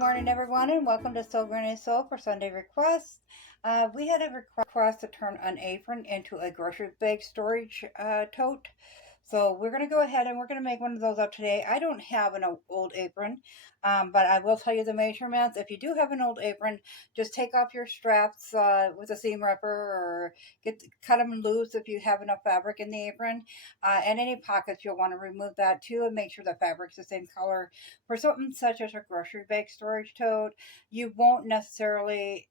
morning, everyone, and welcome to Soul Granny Soul for Sunday requests. We had a request to turn an apron into a grocery bag storage tote. So we're going to go ahead and we're going to make one of those up today. I don't have an old apron, but I will tell you the measurements. If you do have an old apron, just take off your straps with a seam ripper or cut them loose if you have enough fabric in the apron. And any pockets, you'll want to remove that too and make sure the fabric's the same color. For something such as a grocery bag storage tote, you won't necessarily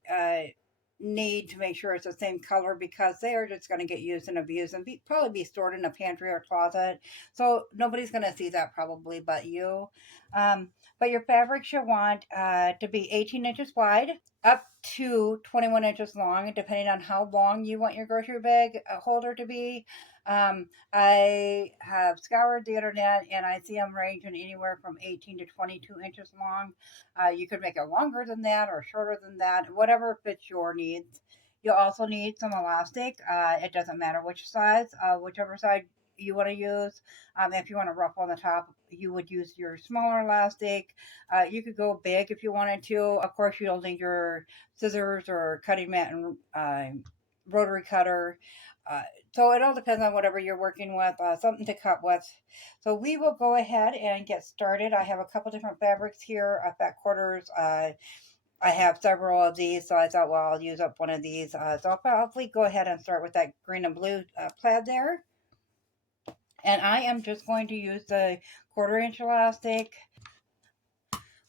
need to make sure it's the same color because they are just going to get used and abused and probably be stored in a pantry or closet. So nobody's going to see that probably but you. But your fabric should want to be 18 inches wide up to 21 inches long, depending on how long you want your grocery bag holder to be. I have scoured the internet and I see them ranging anywhere from 18 to 22 inches long. You could make it longer than that or shorter than that, whatever fits your needs. You'll also need some elastic. It doesn't matter which size, whichever side you want to use. If you want to ruffle on the top, you would use your smaller elastic. You could go big if you wanted to. Of course, you'll need your scissors or cutting mat and rotary cutter. So it all depends on whatever you're working with, something to cut with. So we will go ahead and get started. I have a couple different fabrics here, fat quarters. I have several of these, so I thought, well, I'll use up one of these. So I'll probably go ahead and start with that green and blue plaid there. And I am just going to use the 1/4 inch elastic.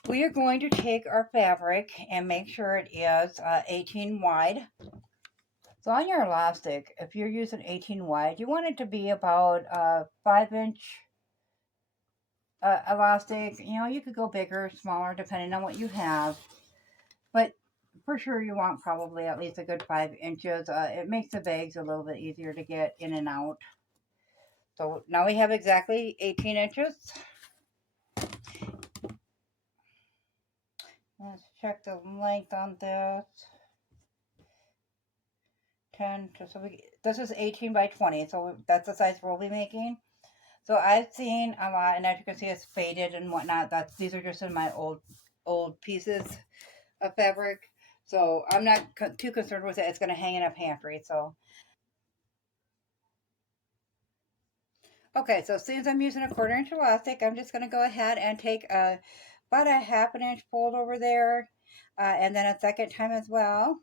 We are going to take our fabric and make sure it is 18 wide. So on your elastic, if you're using 18 wide, you want it to be about 5-inch elastic. You know, you could go bigger, smaller, depending on what you have. But for sure, you want probably at least a good 5 inches. It makes the bags a little bit easier to get in and out. So now we have exactly 18 inches. Let's check the length on this. 10 to, so this is 18 by 20, so that's the size we'll be making. So I've seen a lot, and as you can see, it's faded and whatnot. These are just in my old pieces of fabric. So I'm not too concerned with it. It's going to hang in a pantry. So okay, so since I'm using a 1/4 inch elastic, I'm just going to go ahead and take about a 1/2 inch fold over there, and then a second time as well.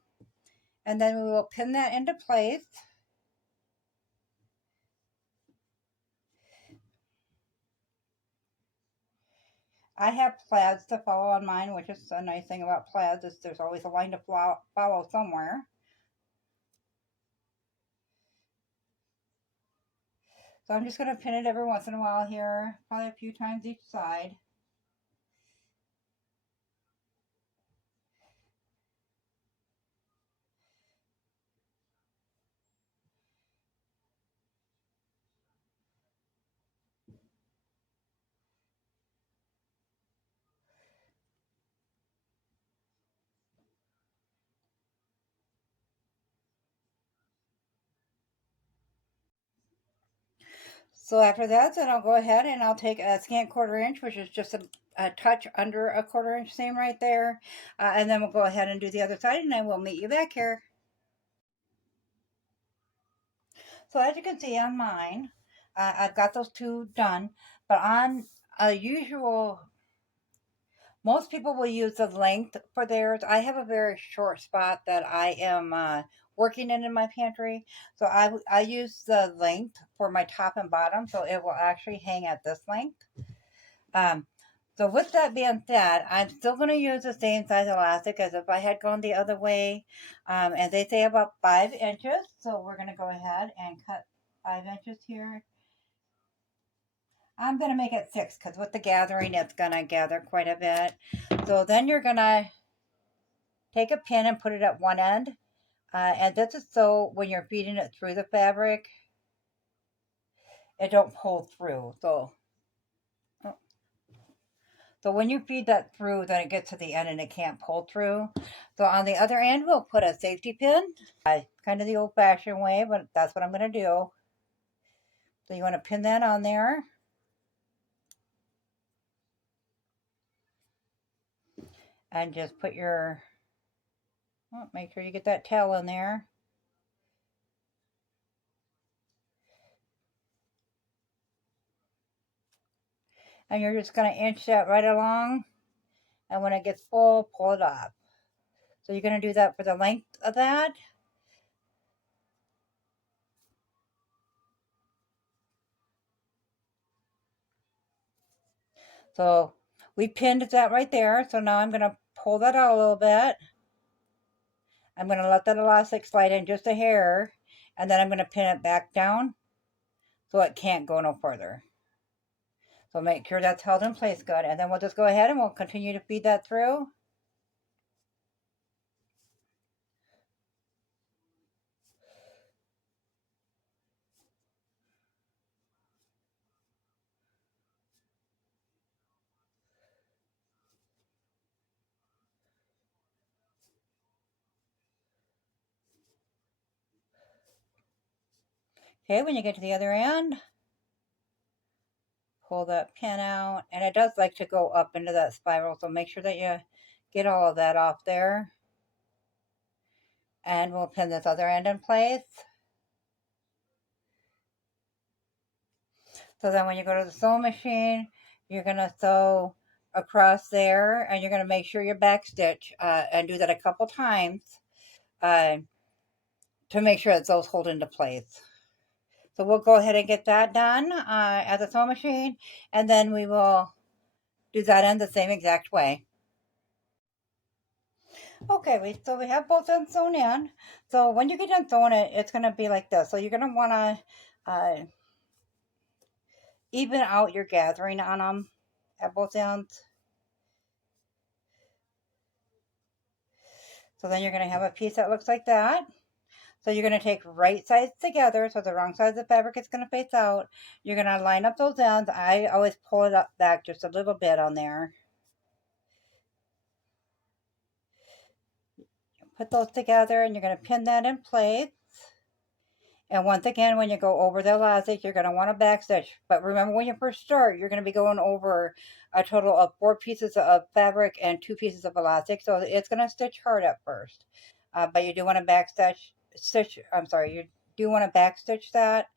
And then we will pin that into place. I have plaids to follow on mine, which is a nice thing about plaids is there's always a line to follow somewhere. So I'm just going to pin it every once in a while here, probably a few times each side. So after that, then I'll go ahead and I'll take a scant 1/4 inch, which is just a touch under a 1/4 inch seam right there. And then we'll go ahead and do the other side and I will meet you back here. So as you can see on mine, I've got those two done, but on a usual, most people will use the length for theirs. I have a very short spot that I am working in my pantry. So I use the length for my top and bottom, so it will actually hang at this length. Um, so with that being said, I'm still going to use the same size elastic as if I had gone the other way. And they say about 5 inches. So we're going to go ahead and cut 5 inches here. I'm going to make it 6 because with the gathering, it's going to gather quite a bit. So then you're going to take a pin and put it at one end. And this is so when you're feeding it through the fabric, it don't pull through. So when you feed that through, then it gets to the end and it can't pull through. So on the other end, we'll put a safety pin. Kind of the old-fashioned way, but that's what I'm going to do. So you want to pin that on there. and just put your, oh, make sure you get that tail in there. And you're just going to inch that right along. And when it gets full, pull it up. So you're going to do that for the length of that. So we pinned that right there. So now I'm going to pull that out a little bit. I'm going to let that elastic slide in just a hair. And then I'm going to pin it back down so it can't go no further. So make sure that's held in place good. And then we'll just go ahead and we'll continue to feed that through. Okay, when you get to the other end, pull that pin out. And it does like to go up into that spiral, so make sure that you get all of that off there. And we'll pin this other end in place. So then when you go to the sewing machine, you're going to sew across there, and you're going to make sure you backstitch and do that a couple times to make sure that those hold into place. So we'll go ahead and get that done at the sewing machine, and then we will do that end the same exact way. Okay, so we have both ends sewn in. So when you get done sewing it, it's going to be like this. So you're going to want to even out your gathering on them at both ends. So then you're going to have a piece that looks like that. So you're going to take right sides together, so the wrong side of the fabric is going to face out. You're going to line up those ends. I always pull it up back just a little bit on there. Put those together, and you're going to pin that in place. And once again, when you go over the elastic, you're going to want to backstitch. But remember, when you first start, you're going to be going over a total of 4 pieces of fabric and 2 pieces of elastic. So it's going to stitch hard at first. But you do want to you do want to backstitch that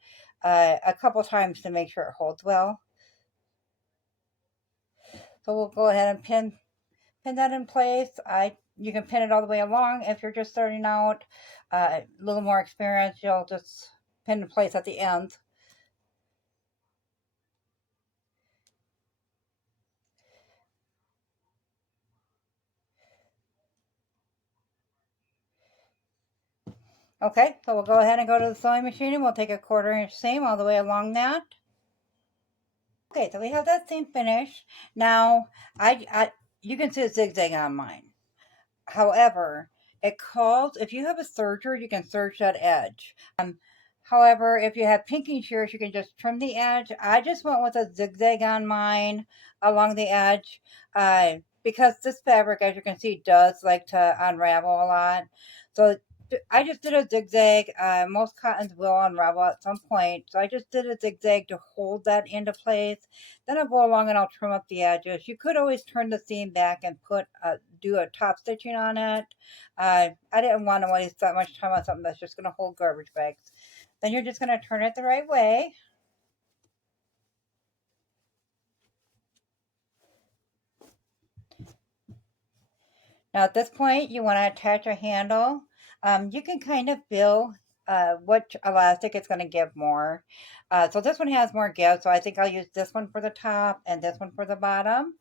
a couple times to make sure it holds well. So we'll go ahead and pin that in place. You can pin it all the way along. If you're just starting out, a little more experience, you'll just pin in place at the end. Okay, so we'll go ahead and go to the sewing machine, and we'll take a 1/4 inch seam all the way along that. Okay, so we have that seam finished. Now, you can see a zigzag on mine. However, it calls, if you have a serger, you can serge that edge. However, if you have pinking shears, you can just trim the edge. I just went with a zigzag on mine along the edge because this fabric, as you can see, does like to unravel a lot. So I just did a zigzag. Most cottons will unravel at some point. So I just did a zigzag to hold that into place. Then I'll go along and I'll trim up the edges. You could always turn the seam back and do a top stitching on it. I didn't want to waste that much time on something that's just going to hold garbage bags. Then you're just going to turn it the right way. Now at this point, you want to attach a handle. You can kind of feel what elastic it's going to give more. So this one has more give, so I think I'll use this one for the top and this one for the bottom.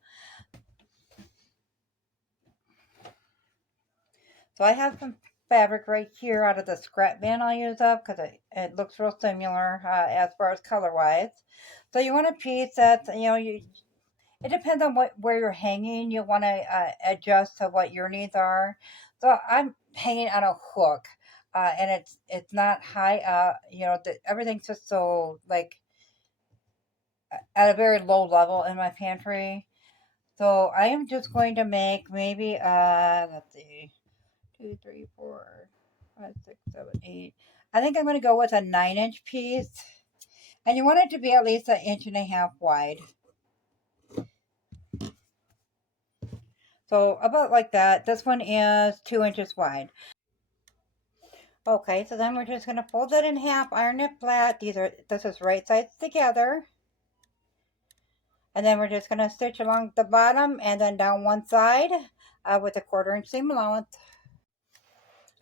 So I have some fabric right here out of the scrap bin I'll use up because it looks real similar as far as color wise. So you want a piece that's, it depends on where you're hanging. You want to adjust to what your needs are. So I'm hanging on a hook, and it's not high up. Everything's just so like at a very low level in my pantry. So I am just going to make maybe let's see, 2, 3, 4, 5, 6, 7, 8. I think I'm going to go with a 9-inch piece, and you want it to be at least 1.5 inches wide. So about like that. This one is 2 inches wide. Okay, so then we're just going to fold it in half, iron it flat. This is right sides together. And then we're just going to stitch along the bottom and then down one side with a 1/4 inch seam allowance.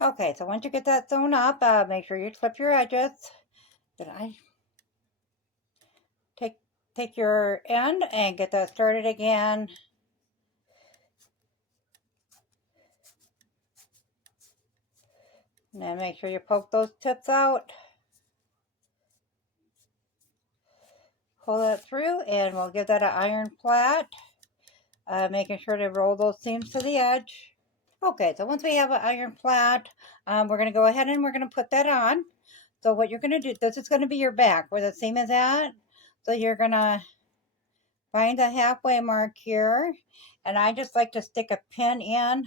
Okay, so once you get that sewn up, make sure you clip your edges. Then I take your end and get that started again. And then make sure you poke those tips out. Pull that through and we'll give that an iron flat, making sure to roll those seams to the edge. Okay, so once we have an iron flat, we're going to go ahead and we're going to put that on. So what you're going to do, this is going to be your back where the seam is at. So you're going to find the halfway mark here. And I just like to stick a pin in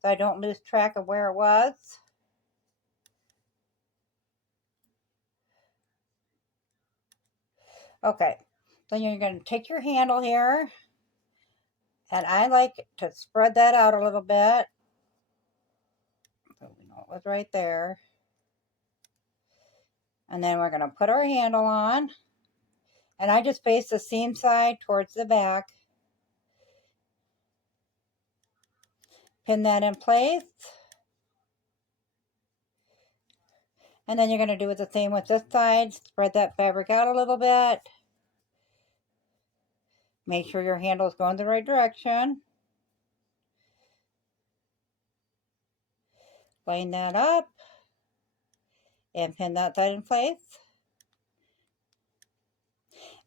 so I don't lose track of where it was. Okay, then you're going to take your handle here. And I like to spread that out a little bit. So we know it was right there. And then we're going to put our handle on. And I just face the seam side towards the back. Pin that in place. And then you're going to do the same with this side. Spread that fabric out a little bit. Make sure your handle is going the right direction. Line that up. And pin that side in place.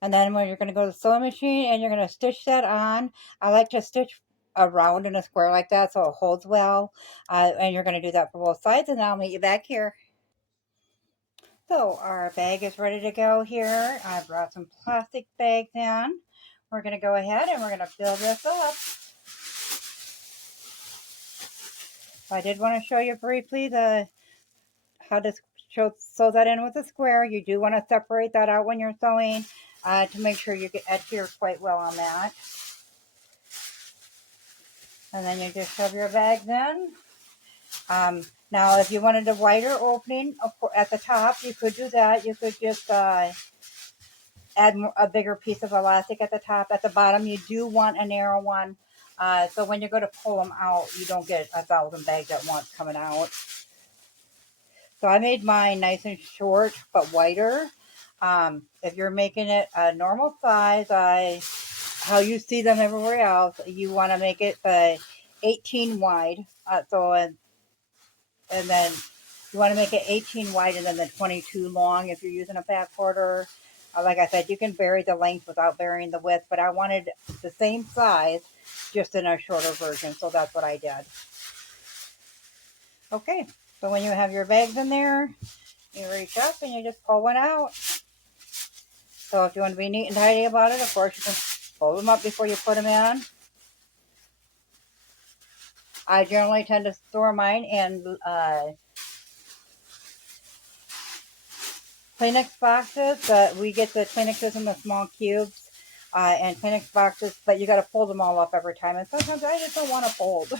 And then when you're going to go to the sewing machine and you're going to stitch that on, I like to stitch around in a square like that so it holds well. And you're going to do that for both sides, and I'll meet you back here. So our bag is ready to go here. I brought some plastic bags in. We're going to go ahead and we're going to fill this up. I did want to show you briefly how to sew that in with a square. You do want to separate that out when you're sewing to make sure you adhere quite well on that. And then you just shove your bags in. Now, if you wanted a wider opening at the top, you could do that. You could just add a bigger piece of elastic at the top. At the bottom, you do want a narrow one. So when you go to pull them out, you don't get 1,000 bags at once coming out. So I made mine nice and short, but wider. If you're making it a normal size, how you see them everywhere else, you want to make it the 18 wide. And then you want to make it 18 wide and then the 22 long if you're using a back quarter. Like I said, you can vary the length without varying the width, but I wanted the same size, just in a shorter version, so that's what I did. Okay, so when you have your bags in there, you reach up and you just pull one out. So if you want to be neat and tidy about it, of course, you can fold them up before you put them in. I generally tend to store mine in Kleenex boxes, but we get the Kleenexes in the small cubes and Kleenex boxes, but you got to fold them all up every time. And sometimes I just don't want to fold.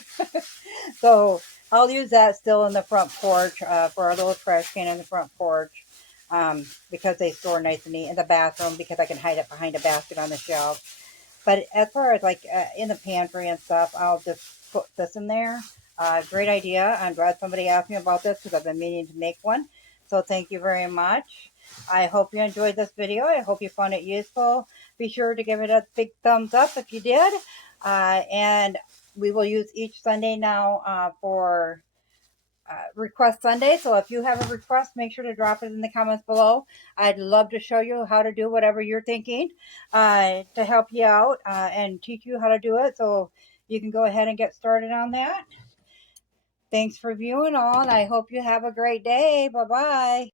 So I'll use that still in the front porch for our little trash can in the front porch because they store nice and neat. In the bathroom because I can hide it behind a basket on the shelf. But as far as like in the pantry and stuff, I'll just put this in there. Great idea. I'm glad somebody asked me about this because I've been meaning to make one. So thank you very much. I hope you enjoyed this video. I hope you found it useful. Be sure to give it a big thumbs up if you did. And we will use each Sunday now for Request Sunday. So if you have a request, make sure to drop it in the comments below. I'd love to show you how to do whatever you're thinking to help you out and teach you how to do it. So you can go ahead and get started on that. Thanks for viewing all, and I hope you have a great day. Bye-bye.